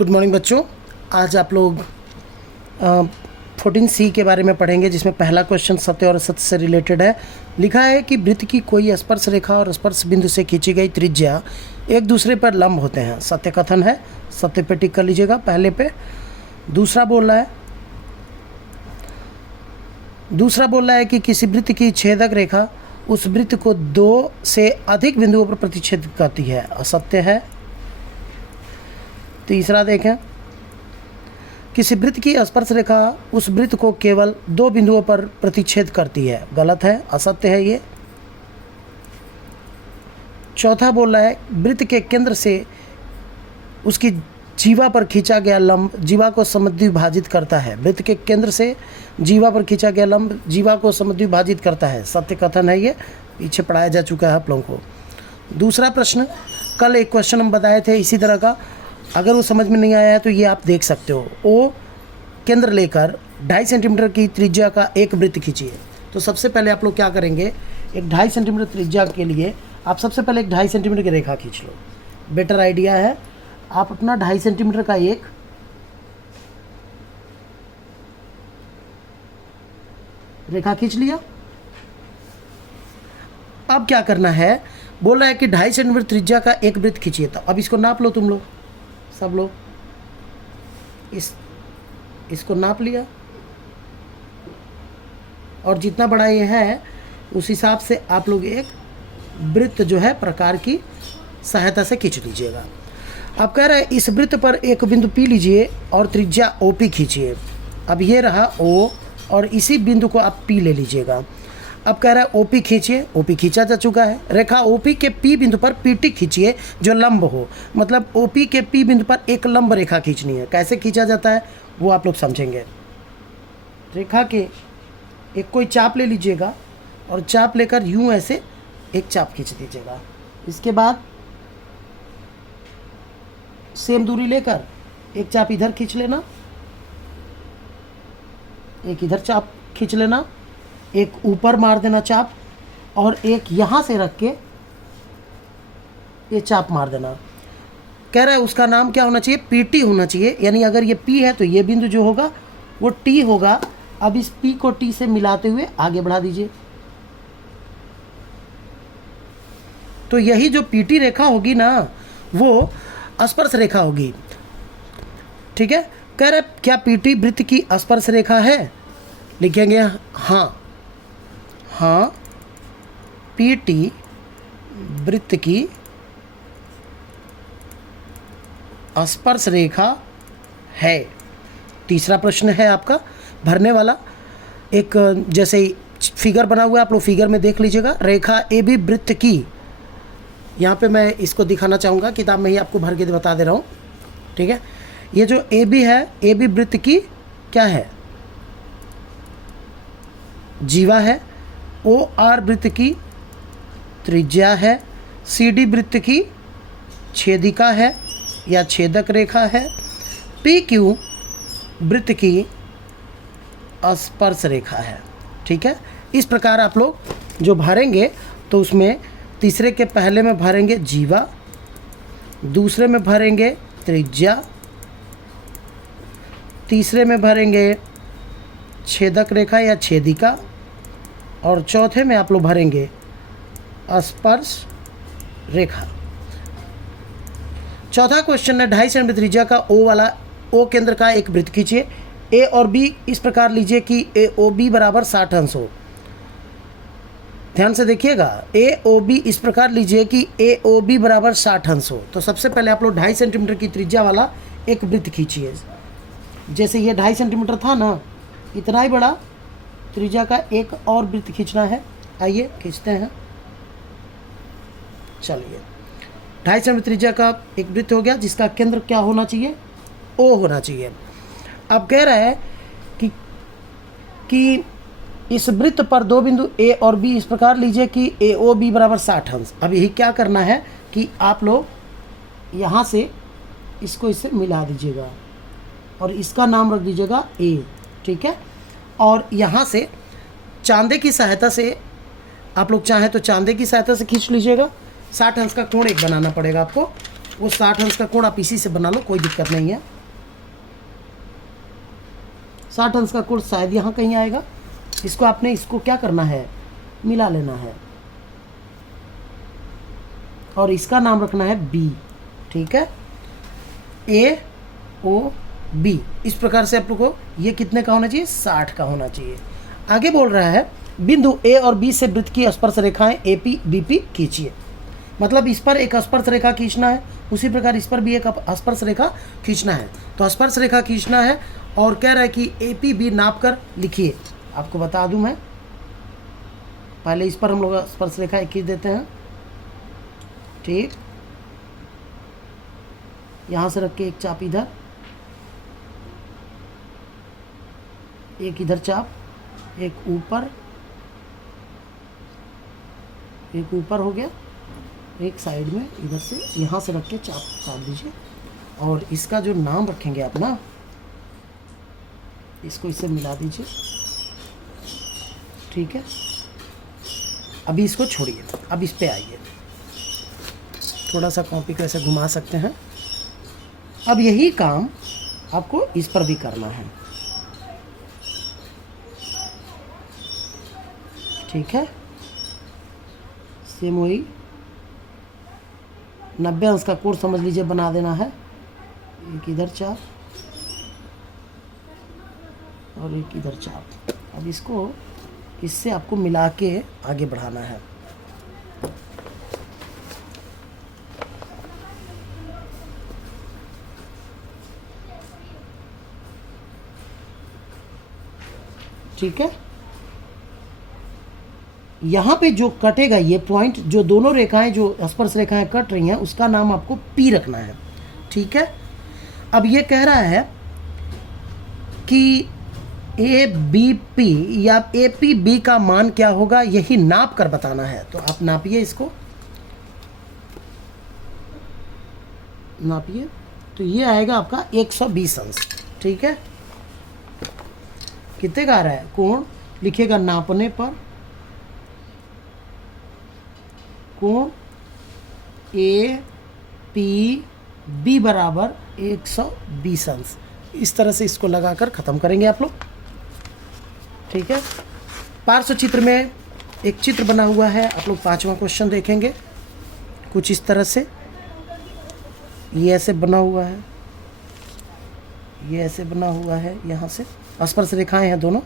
Good morning बच्चों। आज आप लोग 14C के बारे में पढ़ेंगे, जिसमें पहला क्वेश्चन सत्य और असत्य से रिलेटेड है। लिखा है कि वृत्त की कोई स्पर्श रेखा और स्पर्श बिंदु से खींची गई त्रिज्या एक दूसरे पर लंब होते हैं। सत्य कथन है, सत्य पे टिक कर लीजिएगा पहले पे। दूसरा बोल रहा है कि किसी वृत्त की छेदक रेखा उस वृत्त को 2 से अधिक बिंदुओं पर प्रतिच्छेदित करती है। असत्य है। तीसरा देखें, किसी वृत्त की स्पर्श रेखा उस वृत्त को केवल 2 बिंदुओं पर प्रतिच्छेद करती है। गलत है, असत्य है ये। चौथा बोल रहा है वृत्त के केंद्र से उसकी जीवा पर खींचा गया लंब जीवा को समद्विभाजित करता है। वृत्त के केंद्र से जीवा पर खींचा गया लंब जीवा को समद्विभाजित करता है। सत्य कथन है ये, पीछे पढ़ाया जा चुका है आप लोगों को। दूसरा प्रश्न, कल एक क्वेश्चन हम बताए थे इसी तरह का, अगर वो समझ में नहीं आया है तो ये आप देख सकते हो। ओ केंद्र लेकर 2.5 सेंटीमीटर की त्रिज्या का एक वृत्त खींचिए। तो सबसे पहले आप लोग क्या करेंगे, एक 2.5 सेंटीमीटर त्रिज्या के लिए आप सबसे पहले एक 2.5 सेंटीमीटर की रेखा खींच लो। बेटर आइडिया है। आप अपना 2.5 सेंटीमीटर का एक रेखा खींच लिया। अब क्या करना है, बोल रहा है कि 2.5 सेंटीमीटर त्रिज्या का एक वृत्त खींचिए। तो अब इसको नाप लो, तुम लोग सब लोग इसको नाप लिया, और जितना बड़ा ये है उस हिसाब से आप लोग एक वृत्त जो है प्रकार की सहायता से खींच लीजिएगा। अब कह रहा है इस वृत्त पर एक बिंदु P लीजिए और त्रिज्या OP खींचिए। अब ये रहा O और इसी बिंदु को आप P ले लीजिएगा। अब कह रहा है OP खींचिए, OP खींचा जा चुका है। रेखा OP के P बिंदु पर PT खींचिए जो लंब हो। मतलब OP के P बिंदु पर एक लंब रेखा खींचनी है। कैसे खींचा जाता है वो आप लोग समझेंगे। रेखा के एक कोई चाप ले लीजिएगा और चाप लेकर यूं ऐसे एक चाप खींच दीजिएगा। इसके बाद सेम दूरी लेकर एक चाप इधर खींच लेना, एक इधर चाप खींच लेना, एक ऊपर मार देना चाप, और एक यहाँ से रख के ये चाप मार देना। कह रहा है उसका नाम क्या होना चाहिए, PT होना चाहिए। यानी अगर ये P है तो ये बिंदु जो होगा वो T होगा। अब इस P को T से मिलाते हुए आगे बढ़ा दीजिए। तो यही जो PT रेखा होगी ना वो स्पर्श रेखा होगी। ठीक है। कह रहा है क्या PT वृत्त की स्पर्श रेखा है? लिखेंगे हाँ, PT वृत्त की स्पर्श रेखा है। तीसरा प्रश्न है आपका भरने वाला। एक जैसे ही फिगर बना हुआ है, आप लोग फिगर में देख लीजिएगा। रेखा AB वृत्त की, यहाँ पे मैं इसको दिखाना चाहूँगा, किताब में ही आपको भर के बता दे रहा हूँ। ठीक है। ये जो AB है, AB वृत्त की क्या है, जीवा है। OR वृत्त की त्रिज्या है। CD वृत्त की छेदिका है या छेदक रेखा है। PQ वृत्त की स्पर्श रेखा है। ठीक है। इस प्रकार आप लोग जो भरेंगे तो उसमें तीसरे के पहले में भरेंगे जीवा, दूसरे में भरेंगे त्रिज्या, तीसरे में भरेंगे छेदक रेखा या छेदिका, और चौथे में आप लोग भरेंगे स्पर्श रेखा। चौथा क्वेश्चन है 2.5 सेंटीमीटर त्रिज्या का O केंद्र का एक वृत्त खींचिए। A और B इस प्रकार लीजिए कि AOB बराबर 60 अंश हो। ध्यान से देखिएगा, AOB इस प्रकार लीजिए कि AOB बराबर 60 अंश हो। तो सबसे पहले आप लोग 2.5 सेंटीमीटर की त्रिज्या वाला एक वृत्त खींचिए। जैसे ये 2.5 सेंटीमीटर था ना, इतना ही बड़ा त्रिज्या का एक और वृत्त खींचना है। आइए खींचते हैं। चलिए, 2.5 सेंटीमीटर त्रिज्या का एक वृत्त हो गया, जिसका केंद्र क्या होना चाहिए, O होना चाहिए। अब कह रहा है कि इस वृत्त पर 2 बिंदु A और B इस प्रकार लीजिए कि AOB बराबर 60 अंश। अब यही क्या करना है कि आप लोग यहाँ से इसको इससे मिला दीजिएगा और इसका नाम रख दीजिएगा A। ठीक है। और यहाँ से चांदे की सहायता से आप लोग चाहें तो चांदे की सहायता से खींच लीजिएगा। 60 अंश का कोण एक बनाना पड़ेगा आपको। वो 60 अंश का कोण आप इसी से बना लो, कोई दिक्कत नहीं है। 60 अंश का कोण शायद यहाँ कहीं आएगा। इसको आपने इसको क्या करना है, मिला लेना है और इसका नाम रखना है बी। ठीक है, ए ओ बी। इस प्रकार से आप लोग को ये कितने का होना चाहिए, 60 का होना चाहिए। आगे बोल रहा है बिंदु ए और बी से वृत्त की स्पर्श रेखाएं एपी बीपी खींचिए। मतलब इस पर एक स्पर्श रेखा खींचना है, उसी प्रकार इस पर भी एक स्पर्श रेखा खींचना है। तो स्पर्श रेखा खींचना है और कह रहा है कि एपी बी नाप कर लिखिए। आपको बता दूं मैं, पहले इस पर हम लोग स्पर्श रेखा खींच देते हैं। ठीक, यहाँ से रख के एक चाप इधर, एक इधर चाप, एक ऊपर हो गया, एक साइड में इधर से यहाँ से रख के चाप काट दीजिए। और इसका जो नाम रखेंगे आप ना, इसको इससे मिला दीजिए। ठीक है, अभी इसको छोड़िए, अब इस पे आइए, थोड़ा सा कॉपी को ऐसे घुमा सकते हैं। अब यही काम आपको इस पर भी करना है। ठीक है, सेम वही 90 अंश का कोण समझ लीजिए बना देना है। एक इधर चाप और एक इधर चाप। अब इसको इससे आपको मिला के आगे बढ़ाना है। ठीक है, यहाँ पे जो कटेगा ये पॉइंट, जो दोनों रेखाएं जो स्पर्श रेखाएं कट रही हैं, उसका नाम आपको पी रखना है। ठीक है, अब ये कह रहा है कि ए बी पी या ए पी बी का मान क्या होगा, यही नाप कर बताना है। तो आप नापिए, इसको नापिए, तो ये आएगा आपका 120 अंश। ठीक है, कितने का आ रहा है कोण, लिखिएगा नापने पर कोण ए पी बी बराबर 120 अंश। इस तरह से इसको लगाकर ख़त्म करेंगे आप लोग। ठीक है, पार्श्व चित्र में एक चित्र बना हुआ है, आप लोग 5वां क्वेश्चन देखेंगे। कुछ इस तरह से ये ऐसे बना हुआ है, ये ऐसे बना हुआ है, यहाँ से स्पर्श रेखाएं हैं दोनों,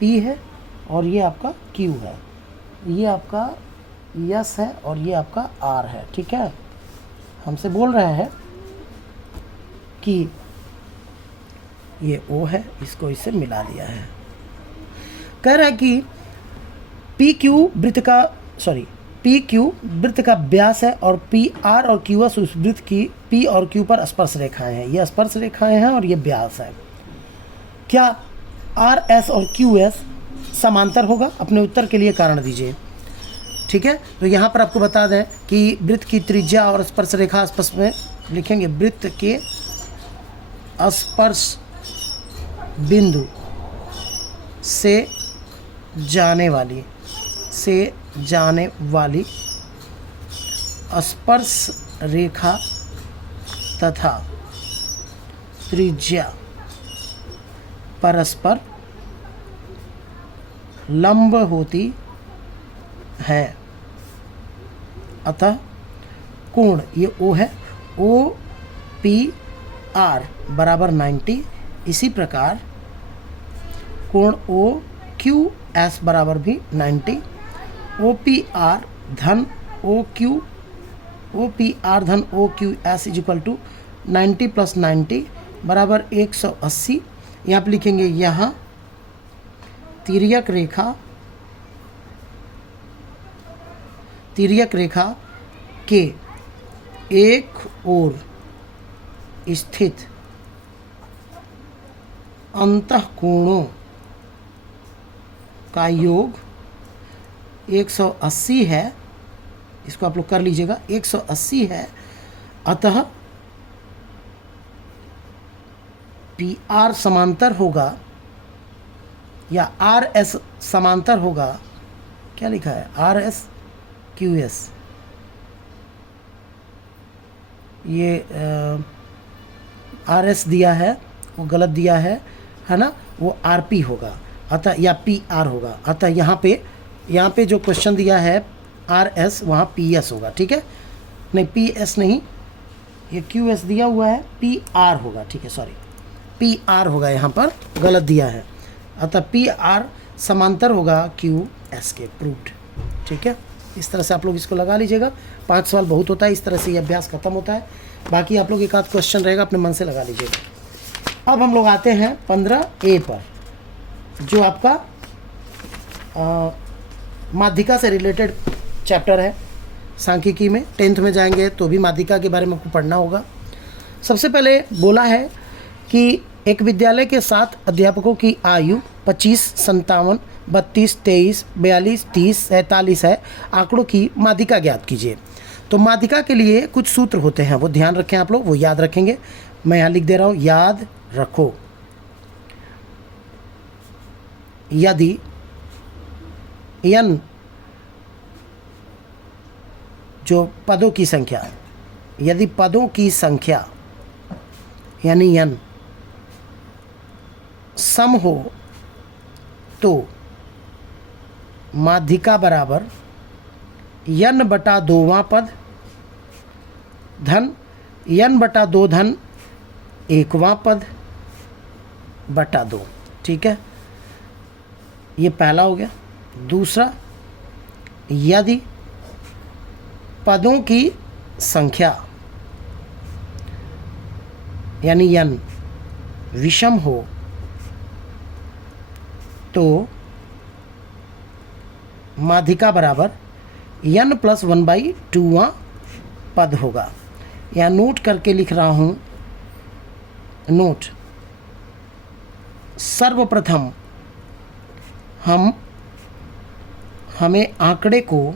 P है और ये आपका Q है, ये आपका S है और ये आपका R है। ठीक है, हमसे बोल रहा है कि ये O है, इसको इससे मिला दिया है। कह रहा है कि PQ वृत्त का व्यास है और PR और QS उस वृत्त की P और Q पर स्पर्श रेखाएं हैं। ये स्पर्श रेखाएं हैं और ये व्यास है। क्या RS और QS समांतर होगा? अपने उत्तर के लिए कारण दीजिए। ठीक है, तो यहाँ पर आपको बता दें कि वृत्त की त्रिज्या और स्पर्श रेखा स्पर्श में लिखेंगे, वृत्त के स्पर्श बिंदु से जाने वाली स्पर्श रेखा तथा त्रिज्या परस्पर लंब होती है, अतः कोण ये O है, OPR बराबर 90। इसी प्रकार कोण OQS बराबर भी 90। OPR धन OQS is equal to 90 plus 90 बराबर 180। यहाँ पर लिखेंगे, यहाँ तिर्यक रेखा के एक ओर स्थित अंतःकोणों का योग 180 है। इसको आप लोग कर लीजिएगा, 180 है। अतः PR समांतर होगा या RS समांतर होगा। क्या लिखा है? RS QS, ये RS दिया है वो गलत दिया है ना, वो RP होगा, अतः या PR होगा। अतः यहाँ पे जो क्वेश्चन दिया है RS वहाँ PS होगा, ठीक है। नहीं PS नहीं, ये QS दिया हुआ है, PR होगा, ठीक है, सॉरी PR होगा, यहाँ पर गलत दिया है। अतः PR समांतर होगा QS के, प्रूव्ड, ठीक है। इस तरह से आप लोग इसको लगा लीजिएगा। 5 सवाल बहुत होता है, इस तरह से ये अभ्यास खत्म होता है। बाकी आप लोग एक आध क्वेश्चन रहेगा, अपने मन से लगा लीजिएगा। अब हम लोग आते हैं 15A पर, जो आपका माध्यिका से रिलेटेड चैप्टर है। सांख्यिकी में 10th में जाएंगे तो भी माध्यिका के बारे में आपको पढ़ना होगा। सबसे पहले बोला है कि एक विद्यालय के 7 अध्यापकों की आयु 25, 57, 32, 23, 42, 30, 47 है। आंकड़ों की माध्यिका ज्ञात कीजिए। तो माध्यिका के लिए कुछ सूत्र होते हैं, वो ध्यान रखें आप लोग, वो याद रखेंगे। मैं यहाँ लिख दे रहा हूँ, याद रखो। यदि n जो पदों की संख्या, यदि पदों की संख्या यानी n सम हो तो माध्यिका बराबर n बटा 2वां पद धन n बटा 2 धन 1वां पद बटा 2, ठीक है। ये पहला हो गया। दूसरा, यदि पदों की संख्या यानी n विषम हो तो माध्यिका बराबर n + 1/2वां पद होगा। या नोट करके लिख रहा हूं, नोट, सर्वप्रथम हमें आंकड़े को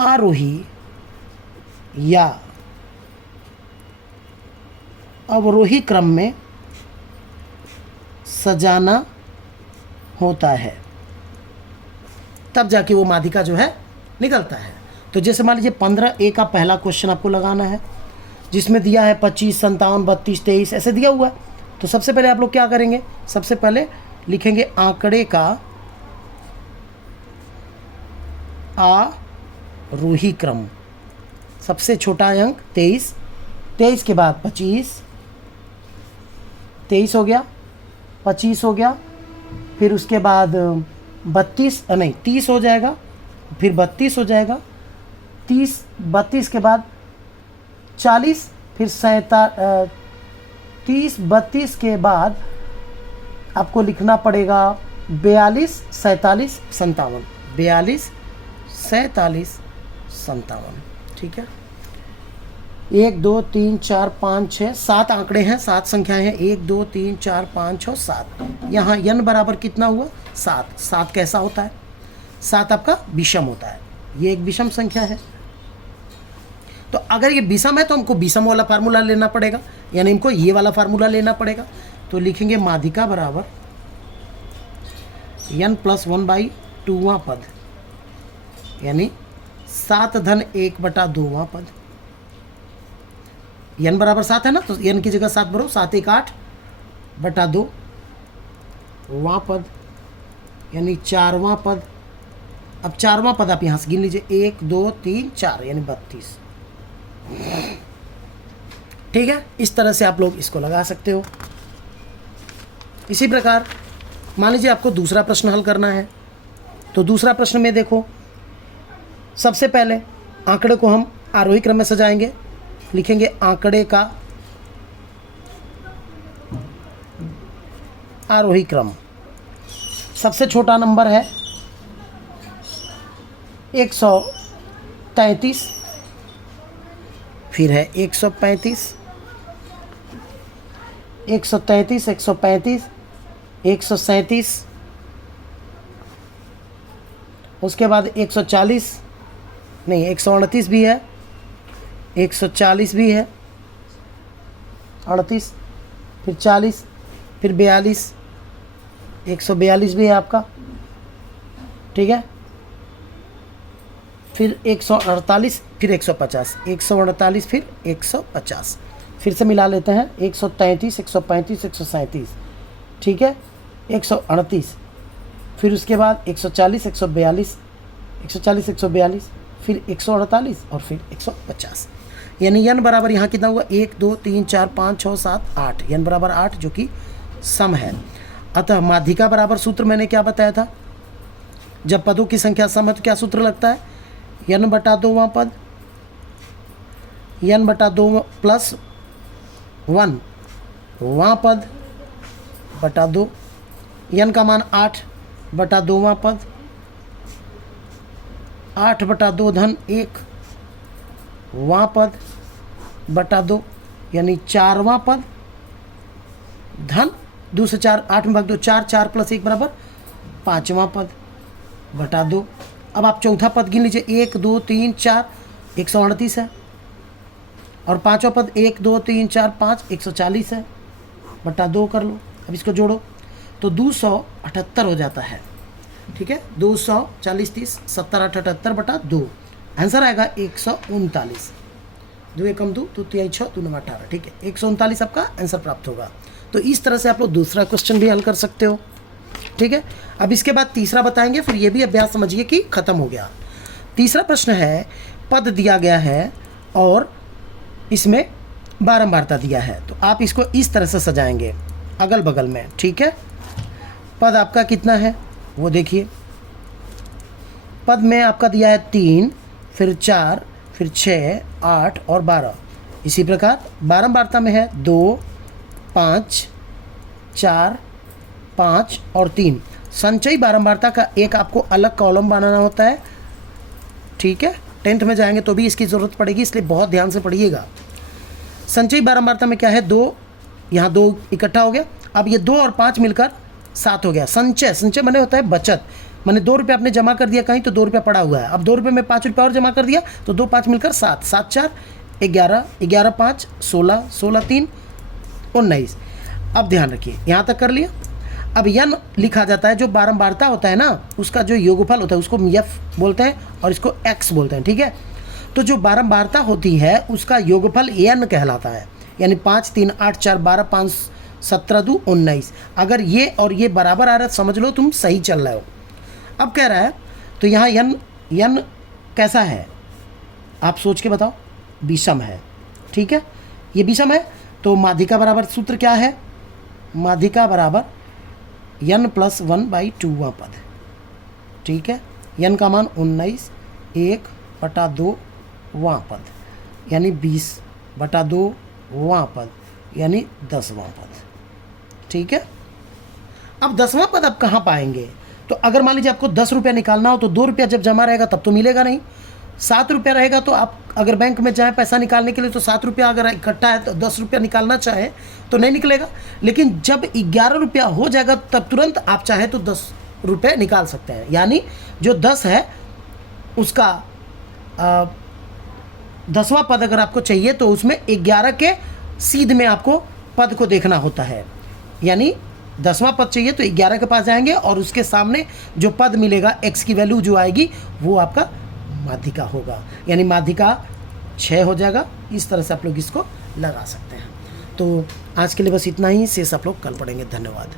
आरोही या अवरोही क्रम में सजाना होता है, तब जाके वो माध्यिका जो है निकलता है। तो जैसे मान लीजिए 15A का पहला क्वेश्चन आपको लगाना है, जिसमें दिया है 25, 57, 32, 23 ऐसे दिया हुआ है। तो सबसे पहले आप लोग क्या करेंगे, सबसे पहले लिखेंगे आंकड़े का आरोही क्रम। सबसे छोटा अंक 23, 23 के बाद 25, 23 हो गया, 25 हो गया, फिर उसके बाद 32 नहीं 30 हो जाएगा, फिर 32 हो जाएगा, 30, 32 के बाद 40, फिर 30, 32 के बाद आपको लिखना पड़ेगा 42, 47, 57, 42, 47, 57, ठीक है। 1, 2, 3, 4, 5, 6, 7 आंकड़े हैं, 7 संख्याएं हैं। 1, 2, 3, 4, 5, 6, 7। यहाँ n बराबर कितना हुआ? 7। 7 कैसा होता है? 7 आपका विषम होता है। ये एक विषम संख्या है। तो अगर ये विषम है तो हमको विषम वाला फार्मूला लेना पड़ेगा, यानी हमको ये वाला फार्मूला लेना पड़ेगा। तो लिखेंगे माध्यिका बराबर n + 1/2वां पद, यानी 7 धन 1/2वां पद। n बराबर 7 है ना, तो n की जगह 7 भरो, 7 1 8 बटा 2 वां पद, यानी 4वां पद। अब 4वां पद आप यहाँ से गिन लीजिए, 1 2 3 4, यानी 32। ठीक है, इस तरह से आप लोग इसको लगा सकते हो। इसी प्रकार मान लीजिए आपको दूसरा प्रश्न हल करना है, तो दूसरा प्रश्न में देखो, सबसे पहले आंकड़े को हम आरोही क्रम में सजाएंगे। लिखेंगे आंकड़े का आरोही क्रम। सबसे छोटा नंबर है 133, फिर है 135, 133, 135, 137, उसके बाद 140, नहीं 138 भी है, 140 भी है, 38, फिर 40, फिर 42, 142 भी है आपका, ठीक है। फिर 148, फिर 150, 148 फिर 150, फिर से मिला लेते हैं 133, 135, 137, ठीक है, 138, फिर उसके बाद 140, 142, 140, 142, फिर 148 और फिर 150। यानी n बराबर यहाँ कितना हुआ 1 2 3 4 5 6 7 8, n बराबर 8 जो कि सम है। अतः माध्यिका बराबर सूत्र मैंने क्या बताया था, जब पदों की संख्या सम है तो क्या सूत्र लगता है, n बटा 2वां पद, n बटा 2 प्लस 1 वां पद बटा 2, n का मान 8 बटा 2वां पद, 8 बटा 2 धन 1 वां पद बटा 2, यानी 4वां पद धन 2 से 4, 8 में भाग 2 4, 4 प्लस 1 बराबर 5वां पद बटा 2। अब आप चौथा पद गिन लीजिए 1 2 3 4, 138 है, और पांचवा पद 1 2 3 4 5, 140 है, बटा 2 कर लो। अब इसको जोड़ो तो 278 हो जाता है, ठीक है, 240 30 70 8 78 बटा 2, आंसर आएगा 139। 2 एकम 2 2 3 6 2 9 18, ठीक है, 139 आपका आंसर प्राप्त होगा। तो इस तरह से आप लोग दूसरा क्वेश्चन भी हल कर सकते हो, ठीक है। अब इसके बाद तीसरा बताएंगे, फिर ये भी अभ्यास समझिए कि खत्म हो गया। तीसरा प्रश्न है, पद दिया गया है और इसमें बारंबारता दिया है, तो आप इसको इस तरह से सजाएंगे अगल बगल में, ठीक है। पद आपका कितना है वो देखिए, पद में आपका दिया है 3, फिर 4, फिर 6, 8 और 12। इसी प्रकार बारंबारता में है 2 5 4 5 और 3। संचयी बारंबारता का एक आपको अलग कॉलम बनाना होता है, ठीक है, 10th में जाएंगे तो भी इसकी ज़रूरत पड़ेगी, इसलिए बहुत ध्यान से पढ़िएगा। संचयी बारंबारता में क्या है, 2, यहाँ 2 इकट्ठा हो गया, अब ये 2 और 5 मिलकर 7 हो गया। संचय, संचय माने होता है बचत, मैंने 2 रुपये आपने जमा कर दिया कहीं तो 2 रुपया पड़ा हुआ है, अब 2 रुपये में 5 रुपये और जमा कर दिया तो 2 5 मिलकर 7, 7 4 11, 11 5 16, 16 3 19। अब ध्यान रखिए यहाँ तक कर लिया। अब n लिखा जाता है, जो बारंबारता होता है ना उसका जो योगफल होता है उसको f बोलते हैं और इसको x बोलते हैं, ठीक है। तो जो बारंबारता होती है उसका योगफल n कहलाता है, यानी 5 3 8 4 12 5 17 2 19। अगर ये और ये बराबर आ रहा है समझ लो तुम सही चल रहे हो। अब कह रहा है तो यहाँ n कैसा है आप सोच के बताओ, विषम है, ठीक है, ये विषम है। तो माध्यिका बराबर सूत्र क्या है, माध्यिका बराबर n + 1/2वां पद, ठीक है, n का मान 19, 1 बटा 2 वां पद यानी 20 बटा 2 वां पद यानी 10वां पद, ठीक है। अब 10वां पद आप कहाँ पाएंगे, तो अगर मान लीजिए आपको 10 रुपया निकालना हो तो 2 रुपया जब जमा रहेगा तब तो मिलेगा नहीं, 7 रुपया रहेगा तो आप अगर बैंक में जाएँ पैसा निकालने के लिए तो 7 रुपया अगर इकट्ठा है तो 10 रुपया निकालना चाहे तो नहीं निकलेगा, लेकिन जब 11 रुपया हो जाएगा तब तुरंत आप चाहे तो 10 रुपये निकाल सकते हैं। यानी जो 10 है उसका 10वां पद अगर आपको चाहिए तो उसमें 11 के सीध में आपको पद को देखना होता है, यानी 10वां पद चाहिए तो 11 के पास जाएंगे और उसके सामने जो पद मिलेगा x की वैल्यू जो आएगी वो आपका माध्यिका होगा, यानी माध्यिका 6 हो जाएगा। इस तरह से आप लोग इसको लगा सकते हैं। तो आज के लिए बस इतना ही, शेष आप लोग कल पढ़ेंगे। धन्यवाद।